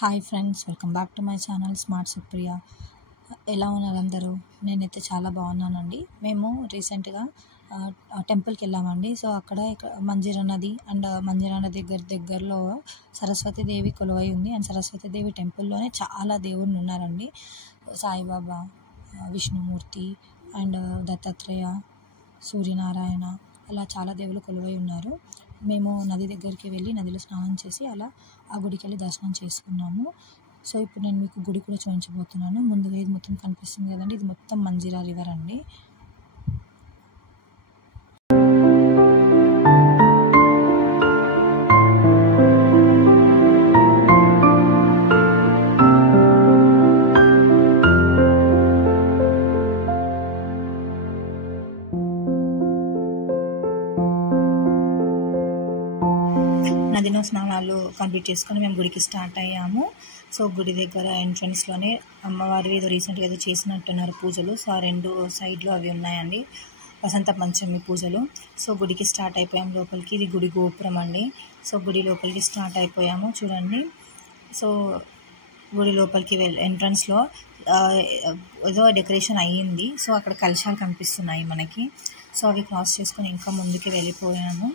Hi friends, welcome back to my channel smart Supriya. ఎలా ఉన్నారు అందరూ? నేనైతే చాలా బాగున్నానండి. మేము రీసెంట్గా టెంపుల్కి వెళ్ళామండి. సో అక్కడ మంజీరా నది అండ్ మంజీరా నది దగ్గరలో సరస్వతీదేవి కొలువై ఉంది. అండ్ సరస్వతీదేవి టెంపుల్లోనే చాలా దేవుళ్ళు ఉన్నారండి. సాయిబాబా, విష్ణుమూర్తి అండ్ దత్తాత్రేయ, సూర్యనారాయణ, అలా చాలా దేవుళ్ళు కొలువై ఉన్నారు. మేము నది దగ్గరికి వెళ్ళి నదిలో స్నానం చేసి అలా ఆ గుడికి వెళ్ళి దర్శనం చేసుకున్నాము. సో ఇప్పుడు నేను మీకు గుడి కూడా చూపించబోతున్నాను. ముందుగా ఇది మొత్తం కనిపిస్తుంది కదండి, ఇది మొత్తం మంజీరా రివర్ అండి. నదిలో స్నానాలు కంప్లీట్ చేసుకొని మేము గుడికి స్టార్ట్ అయ్యాము. సో గుడి దగ్గర ఎంట్రన్స్లోనే అమ్మవారి ఏదో రీసెంట్గా ఏదో చేసినట్టున్నారు పూజలు. సో ఆ రెండు సైడ్లో అవి ఉన్నాయండి, వసంత పంచమి పూజలు. సో గుడికి స్టార్ట్ అయిపోయాము లోపలికి. ఇది గుడి గోపురం అండి. సో గుడి లోపలికి స్టార్ట్ అయిపోయాము చూడండి. సో గుడి లోపలికి ఎంట్రన్స్లో ఏదో డెకరేషన్ అయ్యింది. సో అక్కడ కలశాలు కనిపిస్తున్నాయి మనకి. సో అవి క్రాస్ చేసుకొని ఇంకా ముందుకి వెళ్ళిపోయాము.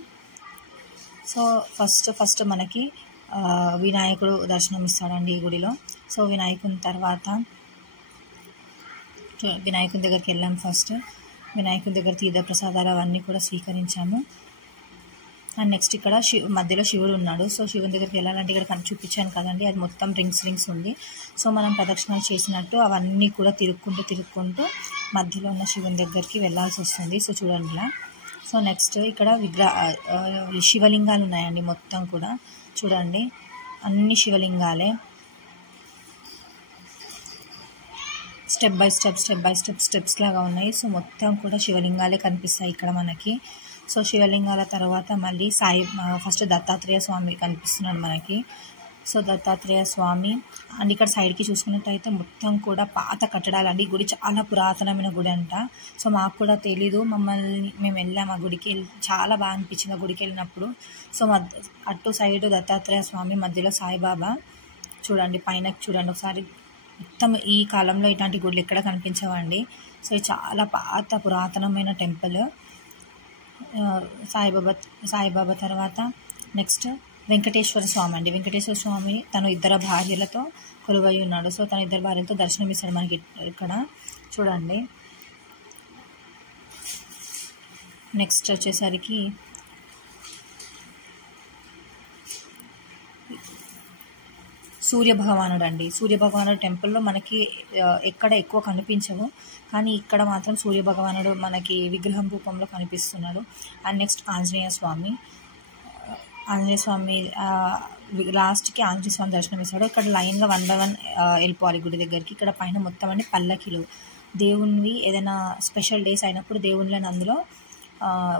సో ఫస్ట్ మనకి వినాయకుడు దర్శనం ఇస్తాడండి ఈ గుడిలో. సో వినాయకుని తర్వాత వినాయకుని దగ్గరికి వెళ్ళాము. ఫస్ట్ వినాయకుని దగ్గర తీర్థప్రసాదాలు అవన్నీ కూడా స్వీకరించాము. అండ్ నెక్స్ట్ ఇక్కడ మధ్యలో శివుడు ఉన్నాడు. సో శివుని దగ్గరికి వెళ్ళాలంటే ఇక్కడ చూపించాను కదండి, అది మొత్తం రింగ్స్ ఉంది. సో మనం ప్రదక్షిణాలు చేసినట్టు అవన్నీ కూడా తిరుక్కుంటూ మధ్యలో ఉన్న శివుని దగ్గరికి వెళ్ళాల్సి వస్తుంది. సో చూడండి ఇలా. సో నెక్స్ట్ ఇక్కడ శివలింగాలు ఉన్నాయండి మొత్తం కూడా చూడండి, అన్ని శివలింగాలే. స్టెప్ బై స్టెప్స్ లాగా ఉన్నాయి. సో మొత్తం కూడా శివలింగాలే కనిపిస్తాయి ఇక్కడ మనకి. సో శివలింగాల తర్వాత మళ్ళీ ఫస్ట్ దత్తాత్రేయ స్వామి కనిపిస్తున్నాడు మనకి. సో దత్తాత్రేయ స్వామి అండ్ ఇక్కడ సైడ్కి చూసుకున్నట్టయితే మొత్తం కూడా పాత కట్టడాలండి. గుడి చాలా పురాతనమైన గుడి అంట. సో మాకు కూడా తెలీదు, మేము వెళ్ళాము ఆ గుడికి. చాలా బాగా అనిపించింది ఆ గుడికి వెళ్ళినప్పుడు. సో అటు సైడ్ దత్తాత్రేయ స్వామి, మధ్యలో సాయిబాబా. చూడండి పైన చూడండి ఒకసారి. మొత్తం ఈ కాలంలో ఇట్లాంటి గుడులు ఎక్కడ కనిపించవండి. సో ఇది చాలా పాత పురాతనమైన టెంపుల్. సాయిబాబా తర్వాత నెక్స్ట్ వెంకటేశ్వర స్వామి అండి. వెంకటేశ్వర స్వామి తను 2 భార్యలతో కొలువై ఉన్నాడు. సో తన 2 భార్యలతో దర్శనం ఇస్తాడు మనకి ఇక్కడ చూడండి. నెక్స్ట్ వచ్చేసరికి సూర్యభగవానుడు అండి. సూర్యభగవానుడు టెంపుల్లో మనకి ఎక్కడ ఎక్కువ కనిపించవు, కానీ ఇక్కడ మాత్రం సూర్యభగవానుడు మనకి విగ్రహం రూపంలో కనిపిస్తున్నాడు. అండ్ నెక్స్ట్ ఆంజనేయ స్వామి లాస్ట్కి ఆంజనేయ స్వామి దర్శనం ఇస్తాడు. ఇక్కడ లైన్గా 1 by 1 వెళ్ళిపోవాలి గుడి దగ్గరికి. ఇక్కడ పైన మొత్తం అన్ని పల్లకిలు, దేవునివి ఏదైనా స్పెషల్ డేస్ అయినప్పుడు దేవుళ్ళని అందులో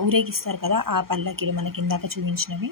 ఊరేగిస్తారు కదా, ఆ పల్లకిలు మనకి ఇందాక చూపించినవి.